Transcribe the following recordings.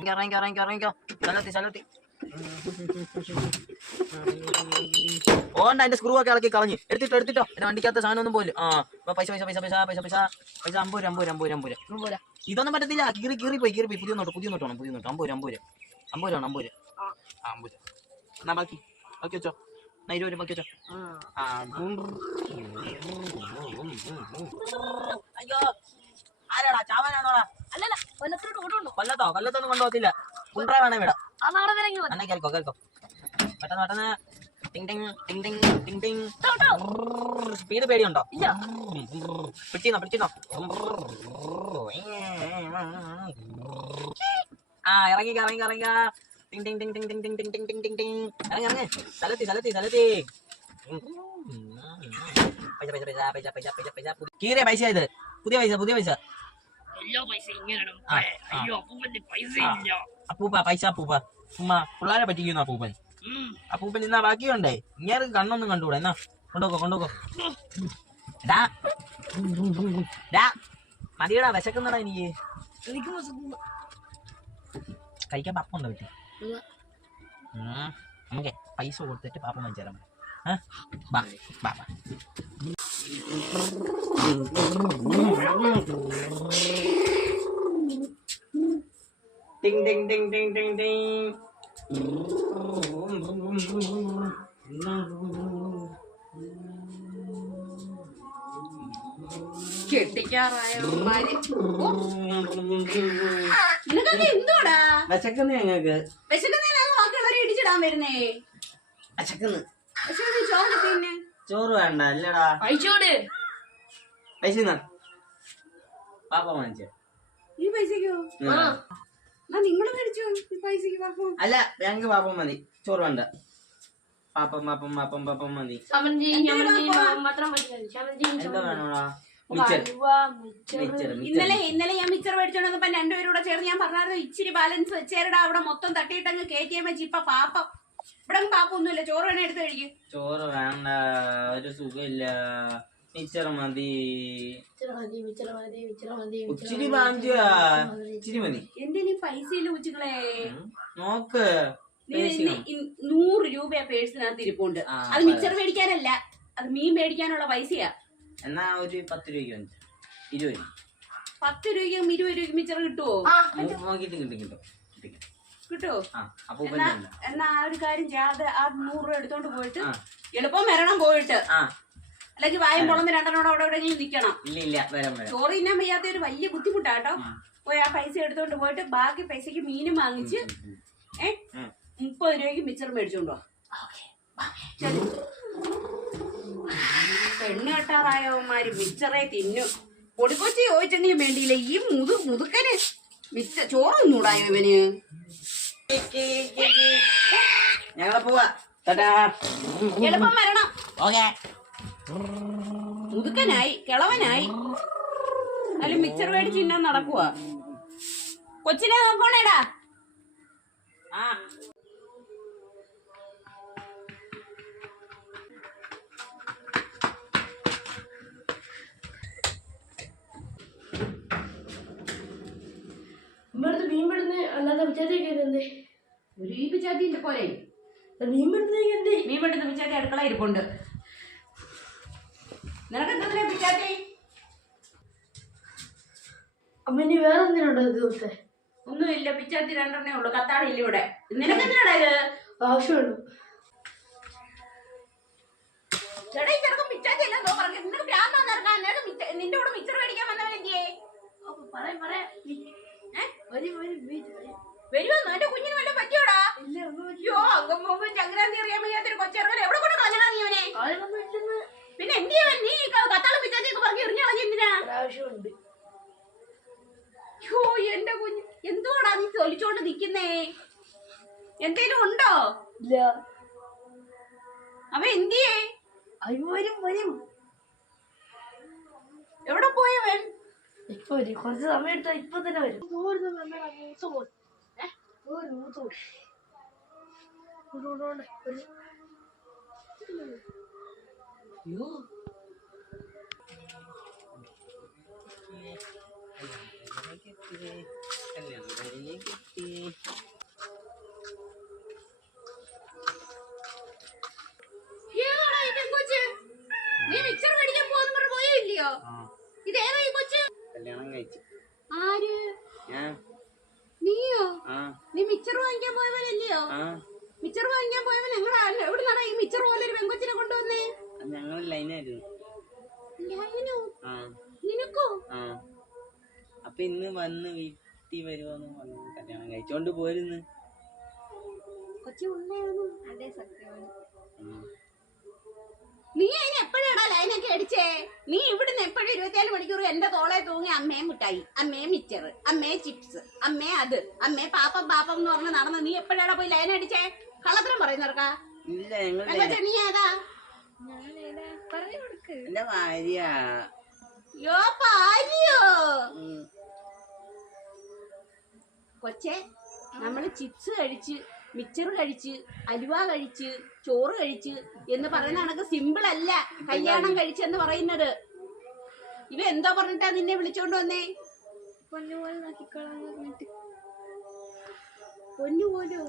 Ringa, ringa, ringa, ringa. Saluti, saluti. Oh, ഓണ്ട എന്റെ screw ഒക്കെ ഇളക്കി കളഞ്ഞു. എടുത്തിട്ടോ എടുത്തിട്ടോ. എന്റെ വണ്ടിക്കകത്ത് സാധനം ഒന്നും പോലും ആ പൈസ പൈസ പൈസ പൈസ പൈസ പൈസ. പൈസ അമ്പൂര് അമ്പൂര് അമ്പൂര് അമ്പൂര് ഇതൊന്നും പറ്റത്തില്ല. കീറി കീറി പോയി കീറി പോയി. പുതിയ നോട്ട് പുതിയ നോട്ടാണ് പുതിയ നോട്ട്. അമ്പൂര് അമ്പൂര് അമ്പൂരാണ് അമ്പൂര് ആ. അമ്പൂര് എന്നാ ബാക്കി? ബാക്കി വെച്ചോ. ഇരുപത് ബാക്കി വെച്ചോ. അയ്യോ. ആരാടാ ചാവാനാണോടാ അല്ലല്ല കൊല്ലത്തോട്ട് ഓടുണ്ടോ കൊല്ലത്തോ കൊല്ലത്തൊന്നും കൊണ്ടുപോകത്തില്ല കുണ്ട്ര വേണേ വിടാം ആ നാളെ വരെ ഇങ്ങ് വരാം. അന്നെ കേൾക്കോ കേൾക്കോ പെട്ടെന്ന് പെട്ടെന്ന് ടിങ് ടിങ് ടിങ് ടിങ്. സ്പീഡ് പേടിയുണ്ടോ ഇല്ല പിടിച്ചിന്നോ പിടിച്ചിന്നോ ആ ഇറങ്ങി ഇറങ്ങി ഇറങ്ങി ടിങ് ടിങ് ടിങ് ടിങ് ടിങ് ടിങ് ടിങ് ടിങ് ടിങ് ടിങ് ടിങ് ഇറങ്ങി ഇറങ്ങി തലത്തി തലത്തി സ്ഥലത്തി പൈസ പൈസ പൈസ പൈസ പൈസ പൈസ പൈസ പുതിയ- കീറിയ പൈസ ഇത് പുതിയ പൈസ പുതിയ പൈസ എല്ലാ പൈസ ഇങ്ങനെയാണ് ആ, അയ്യോ അപ്പൂപ്പന്റെ പൈസ. ഇല്ല അപ്പൂപ്പ പൈസ അപ്പൂപ്പ. ഉമ്മ പിള്ളേരെ പറ്റിക്കുന്നു അപ്പൂപ്പൻ. ഉം. അപ്പൂപ്പൻ ഇന്നാ ബാക്കിയുണ്ടേ? ഇങ്ങനെ കണ്ണൊന്നും കണ്ടുകൂടെ? എന്നാ കൊണ്ടോക്കോ കൊണ്ടോക്കോ ഡാ. ഡാ. മതിയടാ വിശക്കുന്നടാ എനിക്ക്. എനിക്ക് വിശക്കുന്നു. കഴിക്കാൻ പപ്പ ഉണ്ടോ വീട്ടിൽ ഉം. നമുക്ക് പൈസ കൊടുത്തിട്ട് പാപ്പ വാങ്ങിച്ചു തരാം ഏ? ബാ ബാ ബാ ടിങ് ടിങ് ടിങ് ding, ding, ding. നിനക്കൊക്കെ എന്തോടാ വിശക്കുന്ന ഞങ്ങൾക്ക് വിശക്കുന്നതിനാണ് ബാക്കിയുള്ളവരെ ഇടിച്ചിടാൻ വരുന്നേ. വിശക്കുന്നു. വിശക്കുന്ന ചോറ് വേണ്ട അല്ലടാ. പൈസോട് പൈസ. പാപ്പ വാങ്ങിച്ചു. ഈ പൈസക്കോ? നിങ്ങളും മേടിച്ചോ ഈ പൈസക്ക് പാപ്പം? അല്ല ഞങ്ങക്ക് പാപ്പം മതി. ചോറ് വേണ്ട. പാപ്പം പാപ്പം പാപ്പം പാപ്പം മതി. എന്താ വേണോടാ? ഇന്നലെ ഇന്നലെ ഞാൻ മിച്ചർ മേടിച്ചോണ്ടപ്പോ രണ്ടുപേരും രണ്ടുപേരൂടെ ചേർന്ന് ഞാൻ പറഞ്ഞായിരുന്നു ഇച്ചിരി ബാലൻസ് വെച്ചേരടാ അവിടെ മൊത്തം തട്ടിയിട്ടങ്ങ് കയറ്റിയാൻ വെച്ച് ഇപ്പൊ പാപ്പം. ഇവിടെ പാപ്പൊന്നുമില്ല ചോറ് വേണേ എടുത്ത് കഴിക്കും. ചോറ് വേണ്ട ഒരു സുഖമില്ല. മിച്ചർ മതി ഇച്ചിരി വാങ്ങിച്ചാ ഇച്ചിരി മതി. എന്റെ പൈസ ഇല്ല ഉച്ചകളെ നോക്ക്. നൂറ് രൂപ പേഴ്സിനകത്ത് ഇരിപ്പുണ്ട്. അത് മിച്ചർ മേടിക്കാനല്ല. അത് മീൻ മേടിക്കാനുള്ള പൈസയാ. എന്നാ ഒരു പത്ത് രൂപയ്ക്ക് ഇരുപത് രൂപ. പത്ത് രൂപയ്ക്കും ഇരുപത് രൂപയ്ക്ക് മിച്ചർ കിട്ടുവോ? ആ നോ- നോക്കിയിട്ട് കിട്ടും കിട്ടും കിട്ടും. കിട്ടുവോ? ആ അപ്പൊ എന്നാ എന്നാ ആ ഒരു കാര്യം ചെയ്യാതെ ആ നൂറ് രൂപ എടുത്തോണ്ട് പോയിട്ട് എളുപ്പം വരണം പോയിട്ട്. ആ. അല്ലെങ്കിൽ വായും പൊളന്ന് രണ്ടെണ്ണോട് അവിടെ എവിടെയെങ്കിലും നിൽക്കണം. ഇല്ല ഇല്ല വരാം വരാം. ചോറ് തിന്നാൻ വയ്യാത്ത ഒരു വലിയ ബുദ്ധിമുട്ടാട്ടോ. പോയി ആ പൈസ എടുത്തോണ്ട് പോയിട്ട് ബാക്കി പൈസക്ക് മീനും വാങ്ങിച്ച്. ഏ. മുപ്പത് രൂപയ്ക്ക് മിച്ചർ മേടിച്ചോണ്ടോ? ശരി. പെണ്ണ് കെട്ടാറായവന്മാര് മിച്ചറേ തിന്നു. പൊടിക്കൊച്ചി ചോദിച്ചെങ്കിലും വേണ്ടിയില്ല. ഈ മുതു മുതുക്കന് മിച്ച ചോറൊന്നൂടായോ ഇവന്. ഞങ്ങളെ പോവാ. എളുപ്പം വരണം. ഓക്കേ. മുതുക്കനായി കിളവനായി. അല്ല മിക്സർ മേടിച്ച് ഇന്ന നടക്കുക കൊച്ചിനെ നോക്കണേടാ ആ. ഇവിടുത്തെ മീൻ പെടുന്ന അല്ലാതെ വിചാരിച്ചേ എന്തേ ഒരു ഈ പിച്ചാത്തിന്റെ പോലെ. മീൻ പെടുന്ന എന്തേ മീൻ വെട്ടുന്ന പിച്ചാത്തി അടുക്കള ഇരിപ്പുണ്ട്. നിനക്ക് എന്താ പിച്ചാത്തി അമ്മനി വേറെ എന്തിനുണ്ടോ ദിവസത്തെ? ഒന്നുമില്ല പിച്ചാത്തി രണ്ടെണ്ണേ ഉള്ളൂ. കത്താടില്ല ഇവിടെ? നിനക്ക് എന്തിനാടാ ഇത്? ആവശ്യമുള്ളൂ. ചേട്ടാ ഈ ചെറുക്കൻ പിച്ചാത്തി അല്ല എന്തോ പറഞ്ഞു? നിനക്ക് ഭ്രാന്താ നിറക്കാൻ നിനക്ക് നിന്റെ കൂടെ മിച്ചർ മേടിക്കാൻ വന്നവനെന്തിയേ പറയാം പറയാം. വരുമെന്നോ എന്റെ കുഞ്ഞിന് വല്ല പറ്റിയോടാ? ഇല്ല അയ്യോ അങ്ങും ചങ്കരാന്തി അറിയാൻ വയ്യാത്തൊരു കൊച്ചിറങ്ങൽ എവിടെ കൊണ്ട് കളഞ്ഞാ നീ അവനെ? പിന്നെ എന്തിയാ നീ കത്താളം പിച്ചാത്തിയൊക്കെ പറഞ്ഞു എറിഞ്ഞു കളഞ്ഞ എന്തിനാ യോ എന്റെ കുഞ്ഞ് എന്തുവാടാ നീ തൊലിച്ചോണ്ട് നിക്കുന്നേ? എന്തേലും ഉണ്ടോ? ഇല്ല. അവ എന്തിയേ? അയ്യോ വരും വരും. എവിടെ പോയവൻ ഇപ്പൊ വരും. കുറച്ച് സമയം എടുത്താ ഇപ്പൊ തന്നെ വരും. അയ്യോ. കിട്ടി. കല്യാണി കിട്ടി കല്യാണം കഴിച്ചു. ആര്? ഞാൻ നീയോ? നീ മിച്ചർ വാങ്ങിക്കാൻ പോയവനല്ലയോ? മിച്ചർ വാങ്ങിക്കാൻ പോയവൻ ഞങ്ങളാ എവിടെ നട ഈ മിച്ചർ പോലെ ഒരു കൊണ്ടുവന്നേ? ഞങ്ങൾ ലൈനായിരുന്നു ലൈനോ നിനക്കോ? ആ അപ്പൊ ഇന്ന് വന്ന് വീട്ടിൽ വരുവാന്ന് പറഞ്ഞു. കല്യാണം കഴിച്ചോണ്ട് പോരുന്ന്. കൊച്ചി ഉണ്ടായിരുന്നു അതെ സത്യമാണ് നീ അതിന് എപ്പോഴാടാ ലൈനൊക്കെ അടിച്ചേ? നീ ഇവിടുന്ന് എപ്പോഴും ഇരുപത്തിയാൽ മണിക്കൂർ എന്റെ തോളെ തൂങ്ങി അമ്മേ മിഠായി അമ്മേ മിച്ചർ അമ്മേ ചിപ്സ് അമ്മേ അത് അമ്മേ പാപ്പം പാപ്പം എന്ന് പറഞ്ഞ് നടന്ന് നീ എപ്പോഴാടാ പോയി ലൈൻ അടിച്ചേ? കള്ളത്തരം പറയുന്നവർക്കാ ഇല്ല ഞങ്ങൾ നീ ഏതാ? ഞാൻ ഏതാ പറഞ്ഞു കൊടുക്ക്. എന്റെ ഭാര്യ. യോ പാരിയോ ഉം. കൊച്ചെ നമ്മൾ ചിപ്സ് കഴിച്ച് മിച്ചർ കഴിച്ച് അലുവ കഴിച്ച് ചോറ് കഴിച്ച് എന്ന് പറയുന്ന കണക്ക് സിമ്പിൾ അല്ല. കല്യാണം കഴിച്ചെന്ന് പറയുന്നത്. ഇവ എന്തോ പറഞ്ഞിട്ടാ നിന്നെ വിളിച്ചോണ്ട് വന്നേ? പൊന്നുപോലെ നോക്കിക്കോളാന്ന് പറഞ്ഞിട്ട്. പൊന്നു പോലോ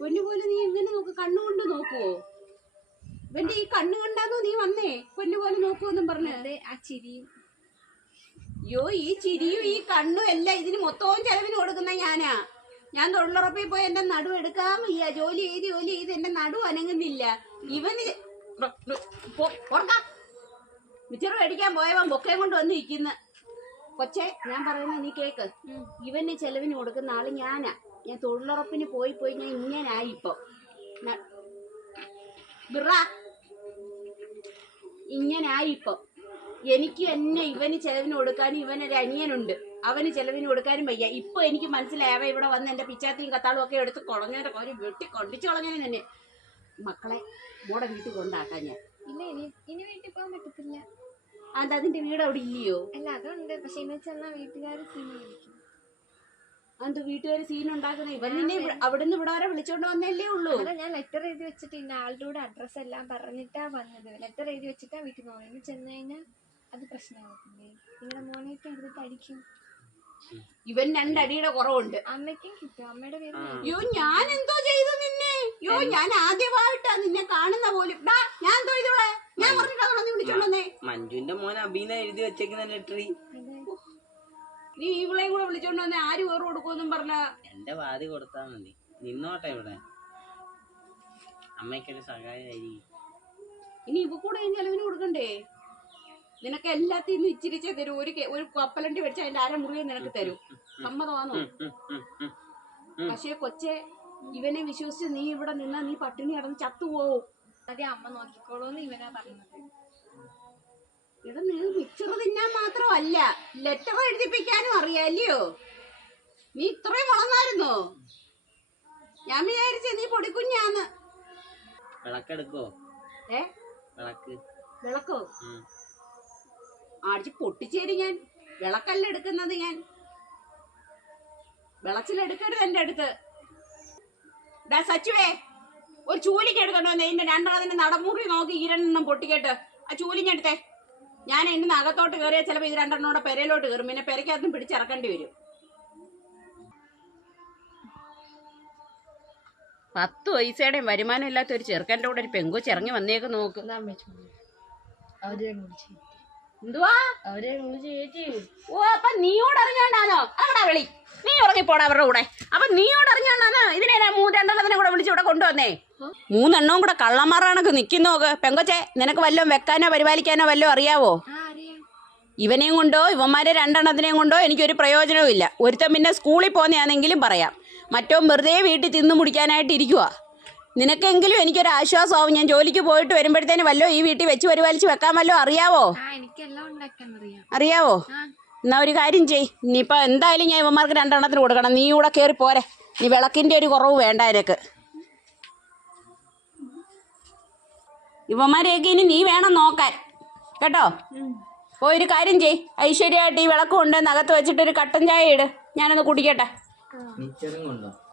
പൊന്നു പോലെ നീ എങ്ങനെ നോക്ക്? കണ്ണുകൊണ്ട് നോക്കുവോ? ഇവന്റെ ഈ കണ്ണുകൊണ്ടാന്നോ നീ വന്നേ? പൊന്നുപോലെ നോക്കുവെന്നും പറഞ്ഞേ. ആ ചിരിയും അയ്യോ ഈ ചിരിയും ഈ കണ്ണും എല്ലാം ഇതിന് മൊത്തവും ചെലവിന് കൊടുക്കുന്ന ഞാനാ. ഞാൻ തൊഴിലുറപ്പിൽ പോയി എന്റെ നടു എടുക്കാൻ വയ്യ. ജോലി ചെയ്ത് ജോലി ചെയ്ത് എന്റെ നടു അനങ്ങുന്നില്ല. ഇവന് മിച്ചർ മേടിക്കാൻ പോയവൻ ബൊക്കയും കൊണ്ട് വന്ന് ഇരിക്കുന്ന കൊച്ചെ ഞാൻ പറയുന്നത് നീ കേക്ക്. ഇവന് ചെലവിന് കൊടുക്കുന്ന ആൾ ഞാനാ. ഞാൻ തൊഴിലുറപ്പിന് പോയി പോയി ഞാൻ ഇങ്ങനായി ഇപ്പൊ. ഇങ്ങനായി ഇപ്പൊ. എനിക്ക് എന്നെ ഇവന് ചെലവിന് കൊടുക്കാനും ഇവനൊരു അനിയനുണ്ട്. അവന് ചെലവിന് കൊടുക്കാനും വയ്യ. ഇപ്പൊ എനിക്ക് മനസ്സിലായവ ഇവിടെ വന്ന് എന്റെ പിച്ചാത്തിയും കത്താളും ഒക്കെ എടുത്ത് കുളഞ്ഞതിന്റെ കോരി വെട്ടി കൊണ്ടിച്ചു കളഞ്ഞതിന് തന്നെ മക്കളെ മോടെ വീട്ടിൽ കൊണ്ടാക്കാൻ ഞാൻ. ഇല്ല ഇനി ഇനി വീട്ടിൽ പോകാൻ പറ്റത്തില്ല. അത് അതിന്റെ വീട് അവിടെ ഇല്ലയോ? അല്ല അതുണ്ട്. പക്ഷെ ഇന്ന് ചെന്നാ വീട്ടുകാർ വിളിക്കും അത് വീട്ടുകാർ സീൻ ഉണ്ടാക്കുന്ന? ഇവൻ നിന്നെ ഇവിടെ- അവിടുന്ന് ഇവിടെ വരെ വിളിച്ചോണ്ട് വന്നല്ലേ ഉള്ളൂ. ഞാൻ ലെറ്റർ എഴുതി വെച്ചിട്ട് ഇന്ന ആളുടെ കൂടെ അഡ്രസ്സ് എല്ലാം പറഞ്ഞിട്ടാ വന്നത്. ലെറ്റർ എഴുതി വെച്ചിട്ടാ വീട്ടിൽ പോകുന്നത്. ഇനി ചെന്ന് കഴിഞ്ഞാൽ അത് പ്രശ്നമാകത്തില്ലേ നിങ്ങളുടെ മോനെയൊക്കെ എടുത്തിട്ട് അടിക്കും. ഇവൻ രണ്ടടിയുടെ കുറവുണ്ട്. അമ്മയ്ക്കും കിട്ടും. അമ്മയുടെ പേര് അയ്യോ ഞാൻ എന്തോ ചെയ്തു നിന്നെ? അയ്യോ ഞാൻ ആദ്യമായിട്ടാ നിന്നെ കാണുന്ന പോലും. ഡാ ഞാൻ എന്തോ ഞാൻ പറഞ്ഞിട്ടാണോ നീ വിളിച്ചോണ്ട് മഞ്ജുവിന്റെ മോൻ അബീന എഴുതി വെച്ചേക്കുന്ന ലെറ്ററി. അതെ. നീ ഇവളെയും കൂടെ വിളിച്ചോണ്ട് വന്നേ ആര് വേറെ കൊടുക്കുമെന്നും പറഞ്ഞ? എന്റെ വാതി കൊടുത്താ മതി. നിന്നോട്ടെ ഇവിടെ. അമ്മയ്ക്കൊരു സഹായമായിരിക്കും. ഇനി ഇവ കൂടെ ചെലവിന് കൊടുക്കണ്ടേ? നിനക്ക് എല്ലാത്തിനും ഇച്ചിരിച്ചേ തരും. ഒരു ഒരു കപ്പലണ്ടി മേടിച്ച അതിന്റെ അര മുറിയെ നിനക്ക് തരും. സമ്മതമാണോ. പക്ഷേ കൊച്ചെ ഇവനെ വിശ്വസിച്ച് നീ ഇവിടെ നിന്നാ നീ പട്ടിണി കിടന്ന് ചത്തുപോവും അതെ അമ്മ നോക്കിക്കോളൂന്ന് ഇവനാ പറഞ്ഞത്. ഇവിടെ നീ മിക്സർ തിന്നാൻ മാത്രമല്ല ലെറ്റർ എഴുതിപ്പിക്കാനും അറിയാല്ലയോ നീ ഇത്രയും വളർന്നായിരുന്നോ? ഞാൻ വിചാരിച്ച നീ പൊടിക്കുഞ്ഞാന്ന്. വിളക്കെടുക്കോ ഏ? വിളക്ക്. വിളക്കോ. അടിച്ച് പൊട്ടിച്ചേരി ഞാൻ. വിളക്കല്ല എടുക്കുന്നത് ഞാൻ. വിളച്ചിലെടുക്കരുത് എന്റെ അടുത്ത്. ഡാ സച്ചുവേ ഒരു ചൂലിക്ക് എടുത്തോണ്ട് വന്നേ. ഇതിന്റെ രണ്ടെണ്ണത്തിന്റെ നടമുറി നോക്കി ഈ രണ്ടെണ്ണം പൊട്ടിക്കേട്ട്. ആ ചൂലിഞ്ഞെടുത്തേ ഞാൻ എന്നെ അകത്തോട്ട് കയറിയാൽ ചിലപ്പോ ഇത് രണ്ടെണ്ണം കൂടെ പെരയിലോട്ട് കയറും പിന്നെ പെരയ്ക്കകത്തും പിടിച്ചിറക്കേണ്ടി വരും. പത്ത് പൈസയുടെ വരുമാനം ഇല്ലാത്ത ഒരു ചെറുക്കന്റെ കൂടെ ഒരു പെങ്കുച്ചിറങ്ങി വന്നേക്ക് നോക്ക്. അവർ എന്തുവാ? അവരെ വിളിച്ച് ചേച്ചി. ഓ അപ്പൊ നീയോട് അറിഞ്ഞോണ്ടാണോ അവിടെ വിളി. നീ ഉറങ്ങിപ്പോടാ അവരുടെ കൂടെ. അപ്പൊ നീയോട് അറിഞ്ഞോണ്ടാണ് ഇതിനെ ഞാൻ മൂന്ന് രണ്ടെണ്ണത്തിനെ കൂടെ വിളിച്ച് ഇവിടെ കൊണ്ടുവന്നേ. മൂന്നെണ്ണവും കൂടെ കള്ളന്മാരാണൊക്കെ നിൽക്കുന്നോക്ക് പെങ്കൊച്ചെ നിനക്ക് വല്ലതും വെക്കാനോ പരിപാലിക്കാനോ വല്ലതും അറിയാവോ? ഇവനെയും കൊണ്ടോ ഇവന്മാരെ രണ്ടെണ്ണത്തിനെയും കൊണ്ടോ എനിക്കൊരു പ്രയോജനവും ഇല്ല. ഒരുത്തൻ പിന്നെ സ്കൂളിൽ പോകുന്നതാണെങ്കിലും പറയാം. മറ്റോ വെറുതെ വീട്ടിൽ തിന്നു മുടിക്കാനായിട്ട് ഇരിക്കുക നിനക്കെങ്കിലും എനിക്കൊരു ആശ്വാസമാവും ഞാൻ ജോലിക്ക് പോയിട്ട് വരുമ്പോഴത്തേന് വല്ലോ ഈ വീട്ടിൽ വെച്ച് പരിപാലിച്ച് വെക്കാൻ വല്ലോ അറിയാവോ? അറിയാവോ? എന്നാ ഒരു കാര്യം ചെയ് ഇനിയിപ്പോൾ എന്തായാലും ഞാൻ ഇവന്മാർക്ക് രണ്ടെണ്ണത്തിന് കൊടുക്കണം. നീ കൂടെ കയറി പോരെ. നീ വിളക്കിന്റെ ഒരു കുറവ് വേണ്ട എനിക്ക് ഇവന്മാരെയൊക്കെ ഇനി നീ വേണം നോക്കാൻ. കേട്ടോ? പോയി ഒരു കാര്യം ചെയ് ഐശ്വര്യമായിട്ട് ഈ വിളക്ക് ഉണ്ട് നകത്ത് വെച്ചിട്ട് ഒരു കട്ടൻ ചായ ഇട്. ഞാനൊന്ന് കുടിക്കട്ടെ.